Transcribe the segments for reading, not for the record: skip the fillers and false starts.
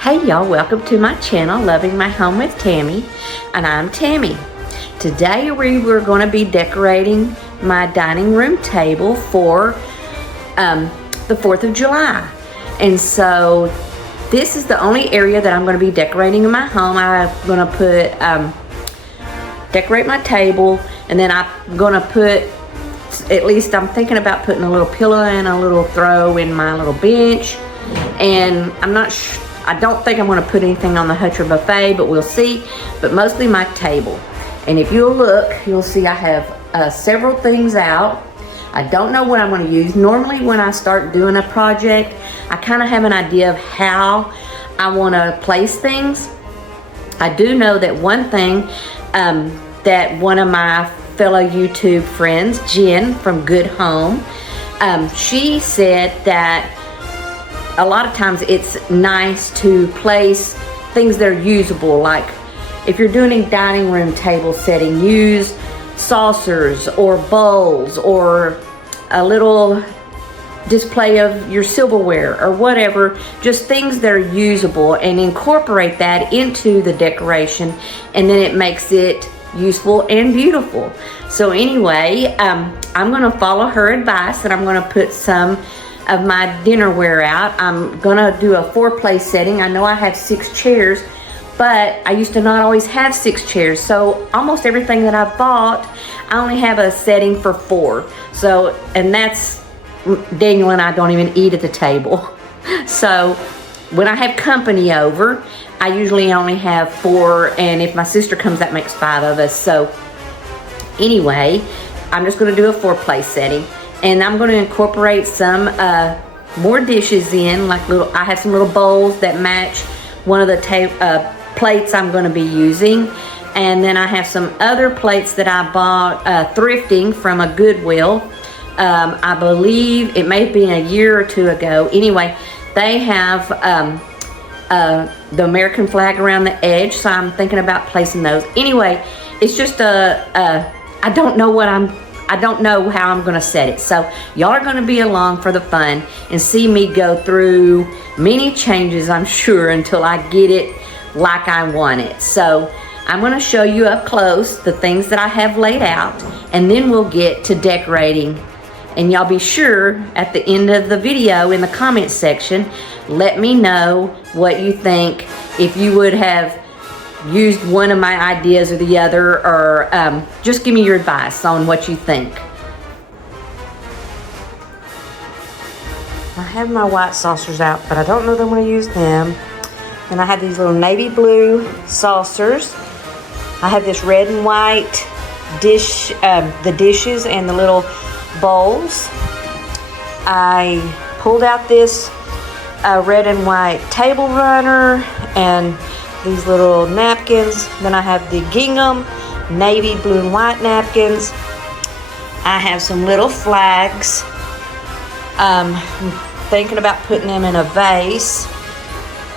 Hey y'all, welcome to my channel, Loving My Home with Tammy, and I'm Tammy. Today we're going to be decorating my dining room table for the 4th of July. And so this is the only area that I'm going to be decorating in my home. I'm going to put, decorate my table, and then I'm going to put, at least I'm thinking about putting a little pillow and a little throw in my little bench. And I'm not sure. I don't think I'm going to put anything on the Hutcher buffet, but we'll see. But mostly my table. And if you'll look, you'll see I have several things out. I don't know what I'm going to use. Normally when I start doing a project, I kind of have an idea of how I want to place things. I do know that one thing that one of my fellow YouTube friends, Jen from Good Home, she said that a lot of times it's nice to place things that are usable, like if you're doing a dining room table setting, use saucers or bowls or a little display of your silverware or whatever, just things that are usable, and incorporate that into the decoration, and then it makes it useful and beautiful. So anyway, I'm going to follow her advice, and I'm going to put some of my dinnerware out. I'm gonna do a 4-place setting. I know I have 6 chairs, but I used to not always have 6 chairs. So almost everything that I've bought, I only have a setting for 4. So, and that's, Daniel and I don't even eat at the table. So when I have company over, I usually only have 4, and if my sister comes, that makes 5 of us. So anyway, I'm just gonna do a 4-place setting. And I'm going to incorporate some more dishes in, like I have some little bowls that match one of the plates I'm going to be using. And then I have some other plates that I bought thrifting from a Goodwill. I believe it may have been a year or 2 ago. Anyway, they have the American flag around the edge, so I'm thinking about placing those. Anyway, it's just I don't know how I'm going to set it. So y'all are going to be along for the fun and see me go through many changes, I'm sure, until I get it like I want it. So I'm going to show you up close the things that I have laid out, and then we'll get to decorating. And y'all be sure at the end of the video in the comment section, let me know what you think, if you would have used one of my ideas or the other, or just give me your advice on what you think. I have my white saucers out, but I don't know that I'm going to use them. And I have these little navy blue saucers. I have this red and white dish, the dishes and the little bowls. I pulled out this red and white table runner and these little napkins. Then I have the gingham navy blue and white napkins. I have some little flags. I'm thinking about putting them in a vase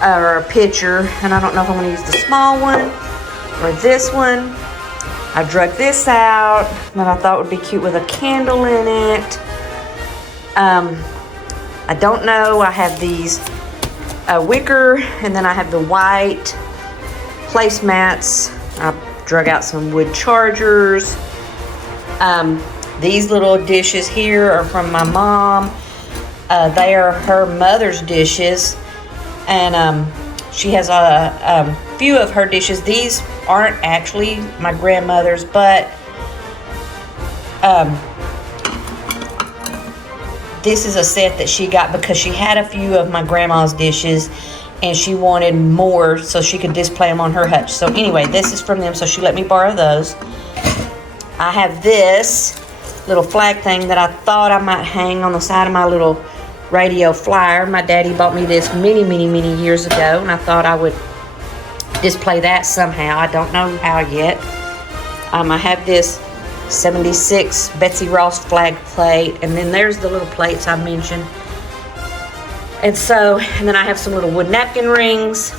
or a pitcher, and I don't know if I'm going to use the small one or this one. I drug this out that I thought would be cute with a candle in it. I don't know. I have these wicker, and then I have the white placemats. I drug out some wood chargers. These little dishes here are from my mom. They are her mother's dishes, and she has a few of her dishes. These aren't actually my grandmother's, but this is a set that she got because she had a few of my grandma's dishes and she wanted more so she could display them on her hutch. So anyway, this is from them, so she let me borrow those. I have this little flag thing that I thought I might hang on the side of my little radio flyer. My daddy bought me this many years ago, and I thought I would display that somehow. I don't know how yet. I have this 76 Betsy Ross flag plate, and then there's the little plates I mentioned. And then I have some little wood napkin rings.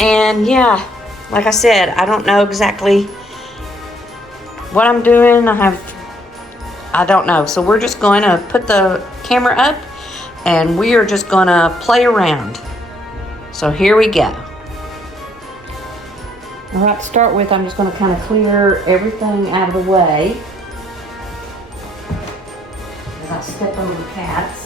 And yeah, like I said, I don't know exactly what I'm doing. I don't know. So we're just going to put the camera up, and we are just going to play around. So here we go. All right, to start with, I'm just going to kind of clear everything out of the way as I step on the cats.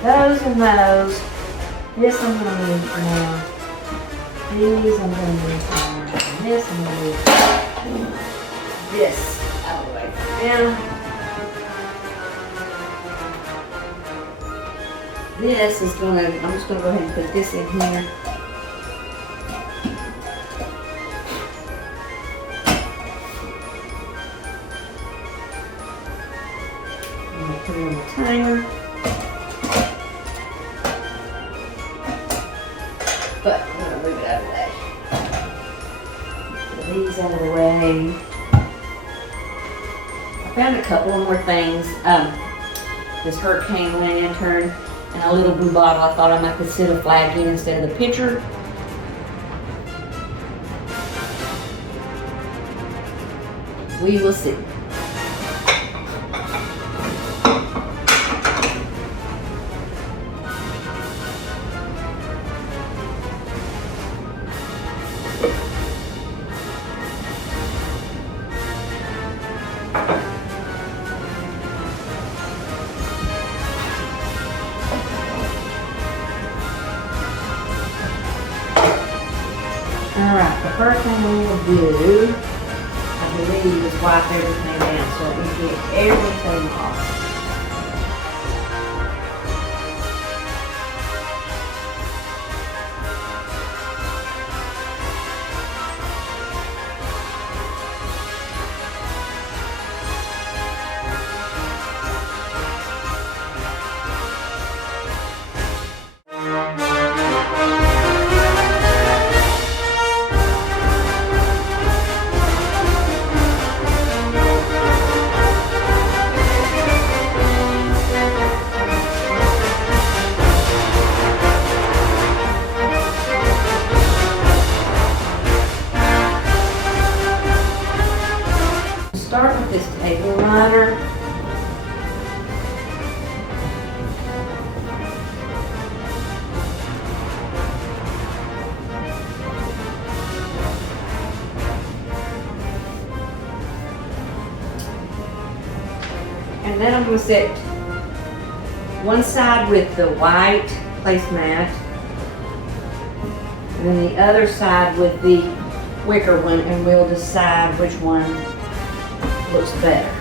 Those and those. This I'm going to leave for now. These I'm going to leave for now. And this I'm going to leave. This out of the way for now. This is going to, I'm just going to go ahead and put this in here. I'm going to put it on the timer. But I'm going to move it out of the way. Put these out of the way. I found a couple more things. This hurricane lantern and a little blue bottle. I thought I might put a flag in instead of the picture. We will see. Alright, the first thing we will do, I believe, is wipe everything down so we get everything off. Start with this table runner. And then I'm going to set one side with the white placemat and then the other side with the wicker one, and we'll decide which one looks better.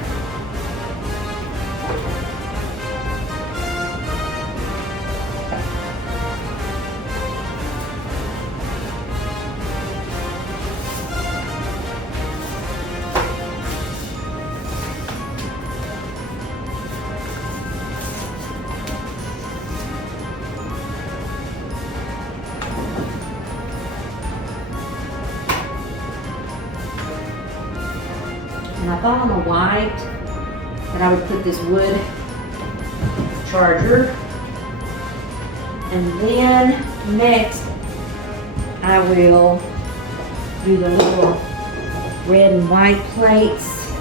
And I thought on the white that I would put this wood charger. And then next I will do the little red and white plates.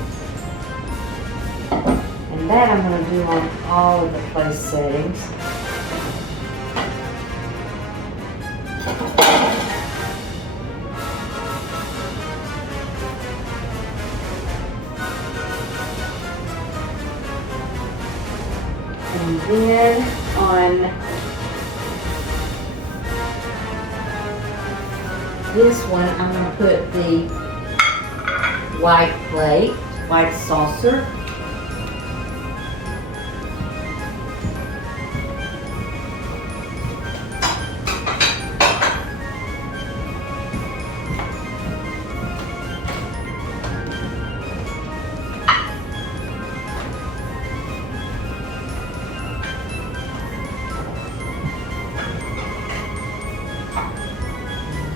And that I'm going to do on all of the place settings. And then on this one, I'm going to put the white plate, white saucer.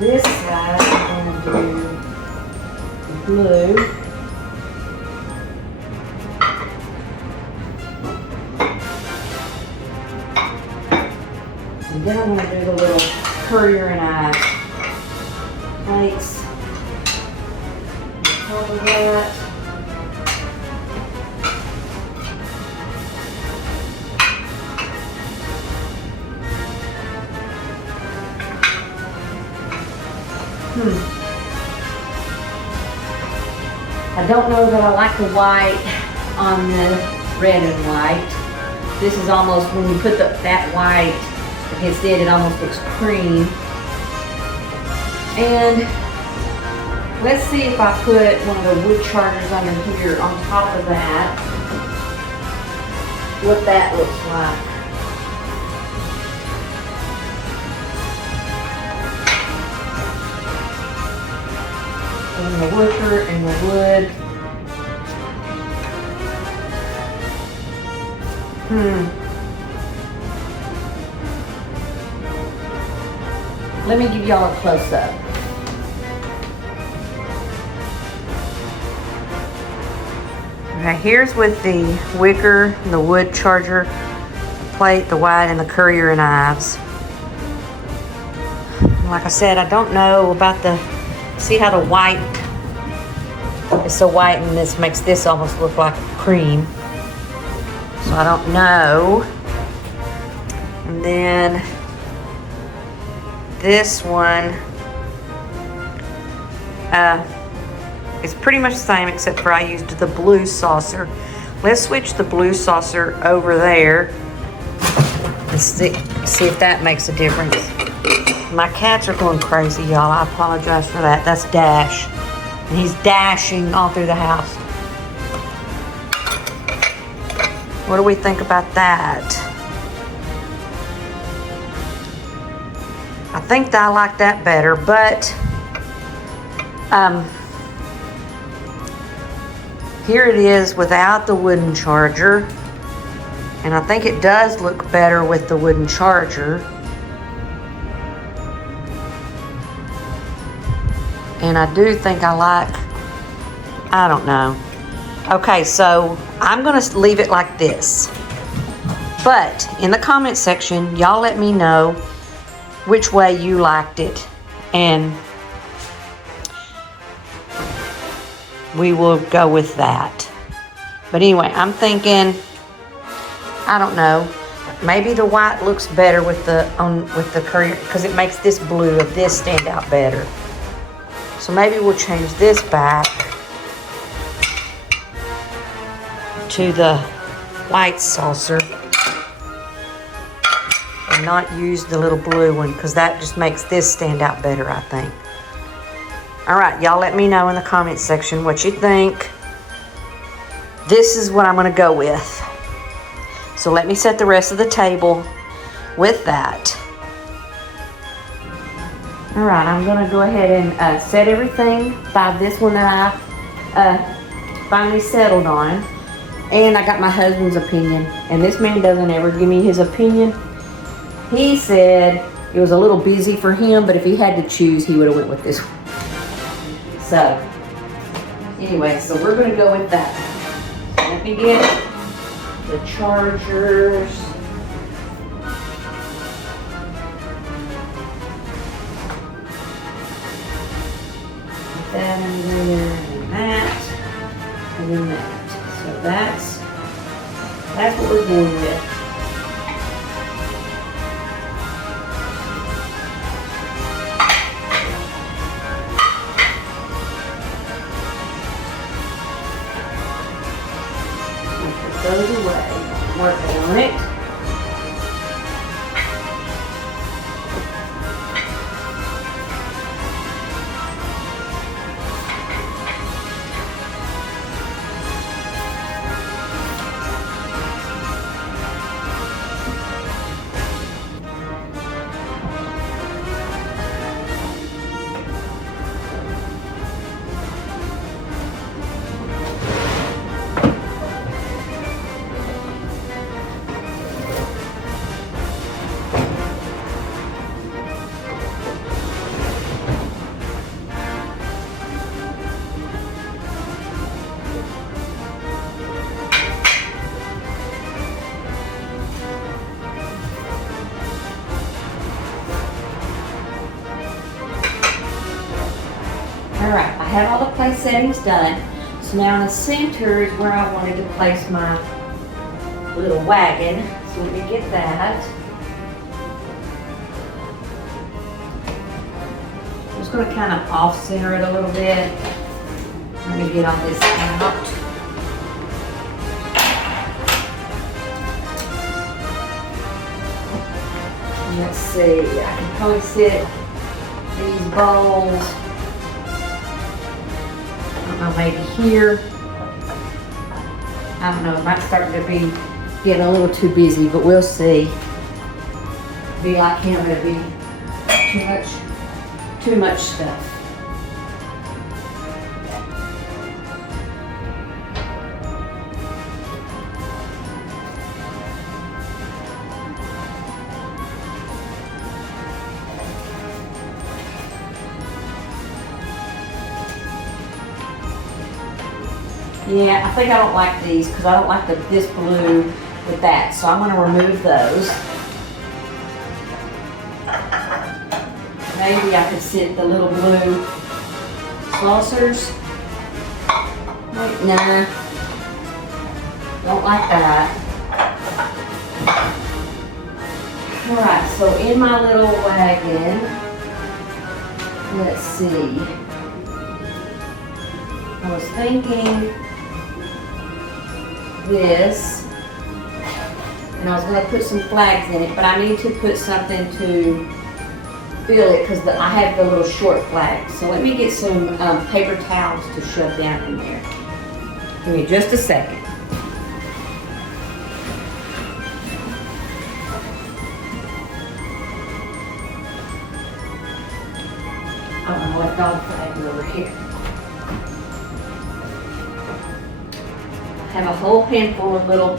This side, I'm going to do blue. And then I'm going to do the little courier and I plates. Cover that. I don't know that I like the white on the red and white. This is almost, when you put that white against it almost looks cream. And let's see if I put one of the wood chargers under here on top of that, what that looks like. And the wicker and the wood. Let me give y'all a close-up. Okay, here's with the wicker, the wood charger plate, the white, and the courier and knives. Like I said, I don't know about the, see how the white is so white and this makes this almost look like cream. So I don't know. And then this one, it's pretty much the same except for I used the blue saucer. Let's switch the blue saucer over there and see if that makes a difference. My cats are going crazy, y'all. I apologize for that. That's Dash. And he's dashing all through the house. What do we think about that? I think that I like that better, but here it is without the wooden charger. And I think it does look better with the wooden charger. And I do think I like, I don't know. Okay, so I'm gonna leave it like this. But in the comment section, y'all let me know which way you liked it. And we will go with that. But anyway, I'm thinking, I don't know, maybe the white looks better with the courier, because it makes this blue of this stand out better. So maybe we'll change this back to the white saucer and not use the little blue one, because that just makes this stand out better, I think. All right, y'all let me know in the comment section what you think. This is what I'm gonna go with. So let me set the rest of the table with that. All right, I'm gonna go ahead and set everything by this one that I finally settled on. And I got my husband's opinion. And this man doesn't ever give me his opinion. He said it was a little busy for him, but if he had to choose, he would have went with this one. So, anyway, so we're gonna go with that. So let me get the chargers. That in there, and that, and then that. So that's what we're going with. I'll put those away. I'm working on it. Alright, I have all the place settings done. So now in the center is where I wanted to place my little wagon. So let me get that. I'm just going to kind of off-center it a little bit. Let me get all this out. Let's see, I can probably sit these bowls, I don't know, maybe here. I don't know, it might start to be getting a little too busy, but we'll see. Be like him, it'll be too much stuff. Yeah, I think I don't like these because I don't like this blue with that. So I'm going to remove those. Maybe I could sit the little blue saucers. Wait, nah. Don't like that. Alright, so in my little wagon, let's see. I was thinking this, and I was going to put some flags in it, but I need to put something to fill it because I have the little short flags. So let me get some paper towels to shove down in there. Give me just a second. Oh, I left all the flags over here. I have a whole handful of little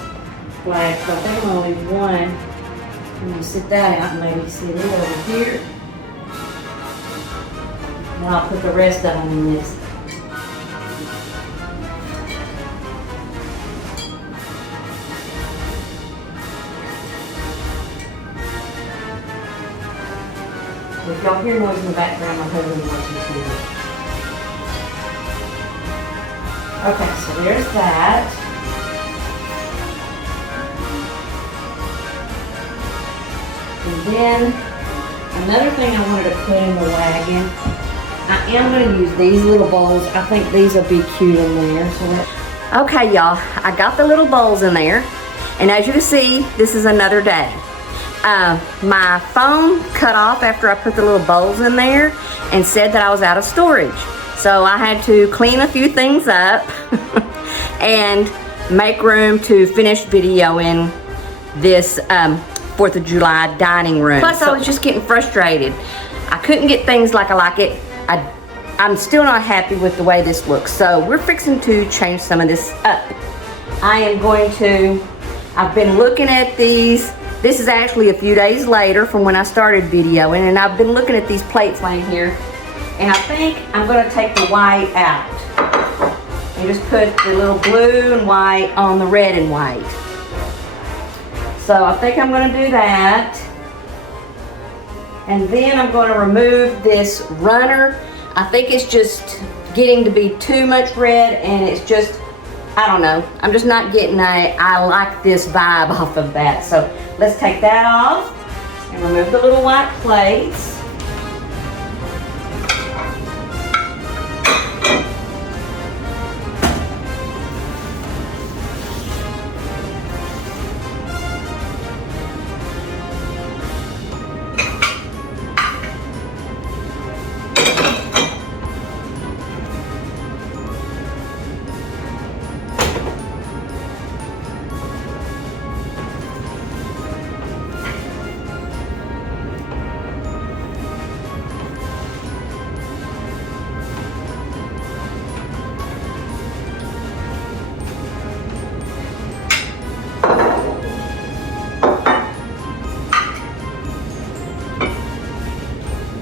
flags, so I think I'm only one. I'm going to sit that out and maybe sit it over here. And I'll put the rest of them in this. If y'all hear noise in the background, my husband watching TV. Okay, so there's that. And then another thing I wanted to put in the wagon, I am going to use these little bowls. I think these will be cute in there. So okay, y'all, I got the little bowls in there. And as you can see, this is another day. My phone cut off after I put the little bowls in there and said that I was out of storage. So I had to clean a few things up and make room to finish videoing this 4th of July dining room. Plus I was just getting frustrated. I couldn't get things like I like it. I'm still not happy with the way this looks. So we're fixing to change some of this up. I've been looking at these. This is actually a few days later from when I started videoing, and I've been looking at these plates laying here. And I think I'm going to take the white out and just put the little blue and white on the red and white. So I think I'm going to do that. And then I'm going to remove this runner. I think it's just getting to be too much red, and it's just, I don't know. I'm just not getting I like this vibe off of that. So let's take that off and remove the little white plates.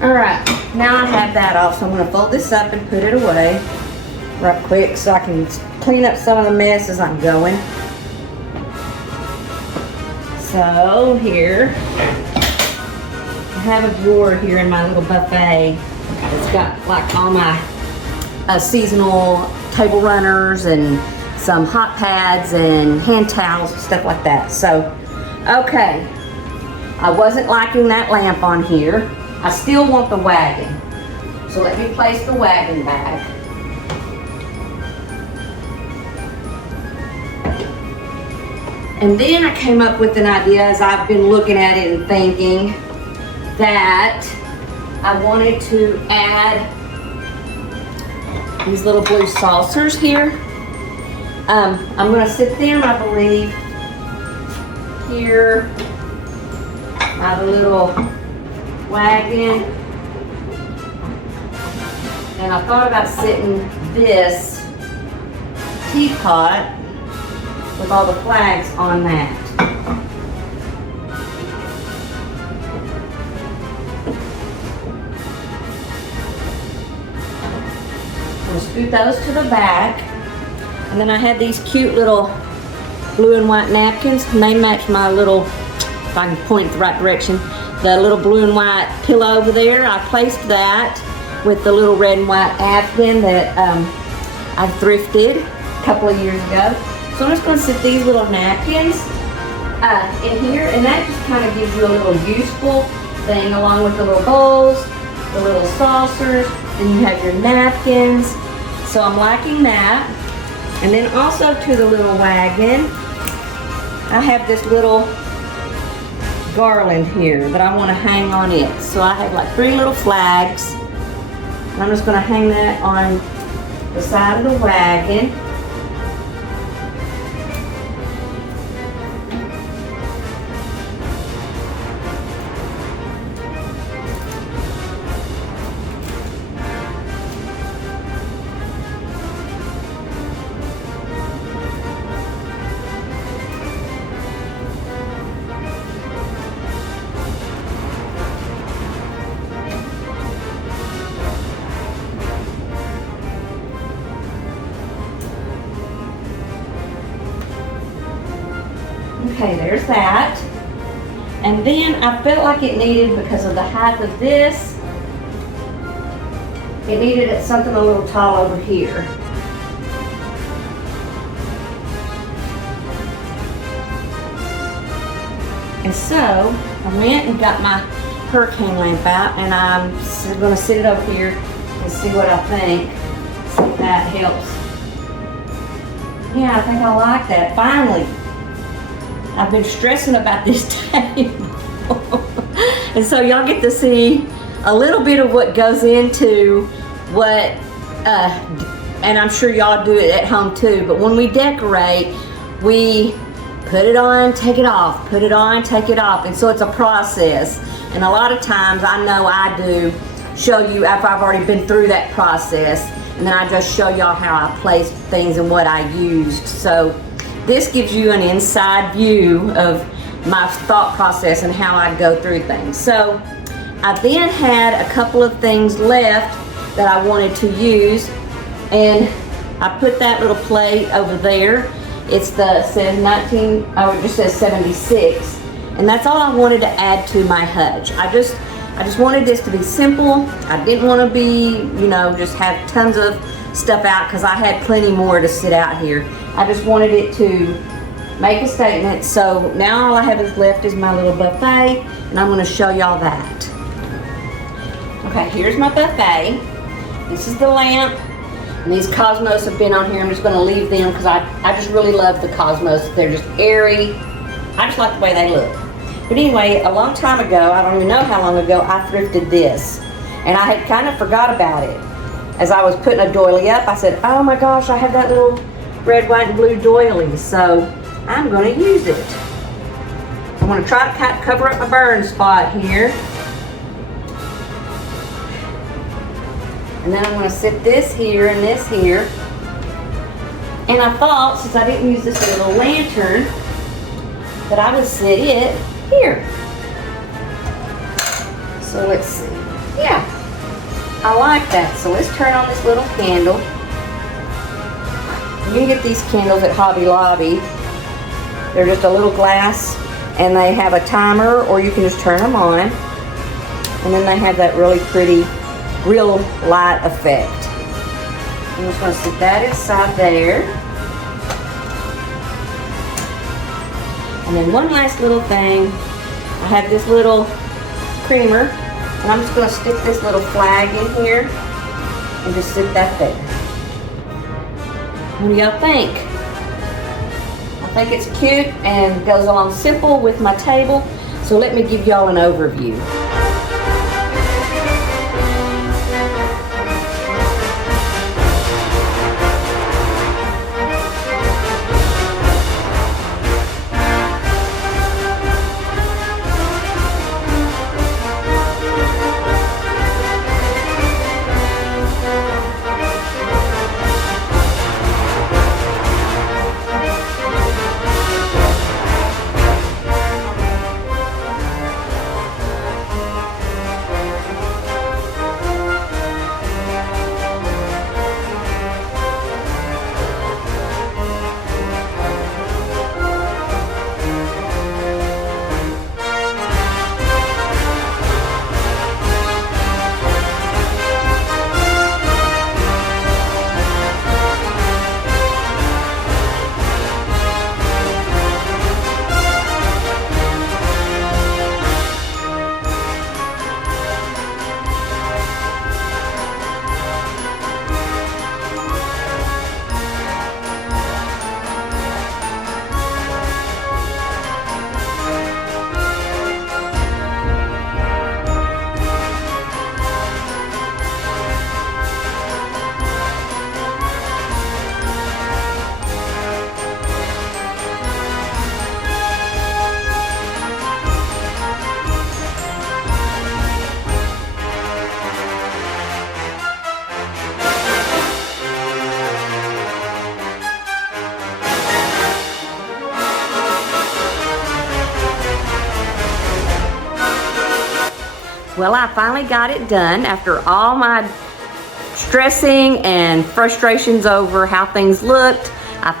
Alright, now I have that off, so I'm going to fold this up and put it away right quick so I can clean up some of the mess as I'm going. So here, I have a drawer here in my little buffet. It's got like all my seasonal table runners and some hot pads and hand towels and stuff like that. So, okay. I wasn't liking that lamp on here. I still want the wagon. So let me place the wagon back. And then I came up with an idea as I've been looking at it and thinking that I wanted to add these little blue saucers here. I'm gonna sit them, I believe, here by the little wagon. And I thought about sitting this teapot with all the flags on that. We'll scoot those to the back. And then I had these cute little blue and white napkins, and they match my little, if I can point it the right direction, the little blue and white pillow over there. I placed that with the little red and white napkin that I thrifted a couple of years ago. So I'm just going to sit these little napkins in here, and that just kind of gives you a little useful thing along with the little bowls, the little saucers, then you have your napkins. So I'm liking that. And then also to the little wagon, I have this little garland here that I want to hang on it. So I have like 3 little flags, and I'm just going to hang that on the side of the wagon. Okay, there's that. And then I felt like it needed, because of the height of this, it needed something a little tall over here. And so I went and got my hurricane lamp out, and I'm going to sit it over here and see what I think. See if that helps. Yeah, I think I like that. Finally. I've been stressing about this table. And so y'all get to see a little bit of what goes into what, and I'm sure y'all do it at home too, but when we decorate, we put it on, take it off, put it on, take it off. And so it's a process. And a lot of times, I know I do, show you after I've already been through that process, and then I just show y'all how I placed things and what I used. So this gives you an inside view of my thought process and how I go through things. So I then had a couple of things left that I wanted to use, and I put that little plate over there. It's the, says 19, oh, it just says 76, and that's all I wanted to add to my hutch. I just wanted this to be simple. I didn't want to be, you know, just have tons of stuff out, because I had plenty more to sit out here. I just wanted it to make a statement. So now all I have is left is my little buffet, and I'm going to show y'all that. Okay, here's my buffet. This is the lamp, and these cosmos have been on here. I'm just going to leave them because I just really love the cosmos. They're just airy. I just like the way they look. But anyway, a long time ago, I don't even know how long ago, I thrifted this, and I had kind of forgot about it. As I was putting a doily up, I said, oh my gosh, I have that little red, white, and blue doily, so I'm going to use it. I'm going to try to cover up my burn spot here. And then I'm going to sit this here and this here. And I thought, since I didn't use this little lantern, that I would sit it here. So let's see. Yeah, I like that. So let's turn on this little candle. You can get these candles at Hobby Lobby. They're just a little glass, and they have a timer, or you can just turn them on. And then they have that really pretty, real light effect. I'm just going to sit that inside there. And then one last little thing. I have this little creamer, and I'm just going to stick this little flag in here and just sit that there. What do y'all think? I think it's cute and goes along simple with my table. So let me give y'all an overview. Well, I finally got it done after all my stressing and frustrations over how things looked. I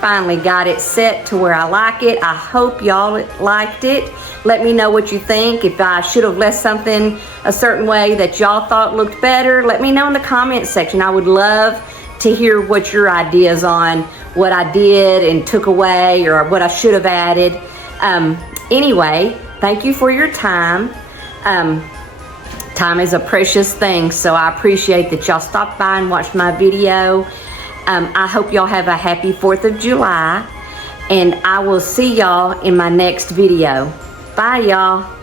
finally got it set to where I like it. I hope y'all liked it. Let me know what you think. If I should have left something a certain way that y'all thought looked better, let me know in the comment section. I would love to hear what your ideas on what I did and took away or what I should have added. Anyway, thank you for your time. Time is a precious thing, so I appreciate that y'all stopped by and watched my video. I hope y'all have a happy 4th of July, and I will see y'all in my next video. Bye, y'all.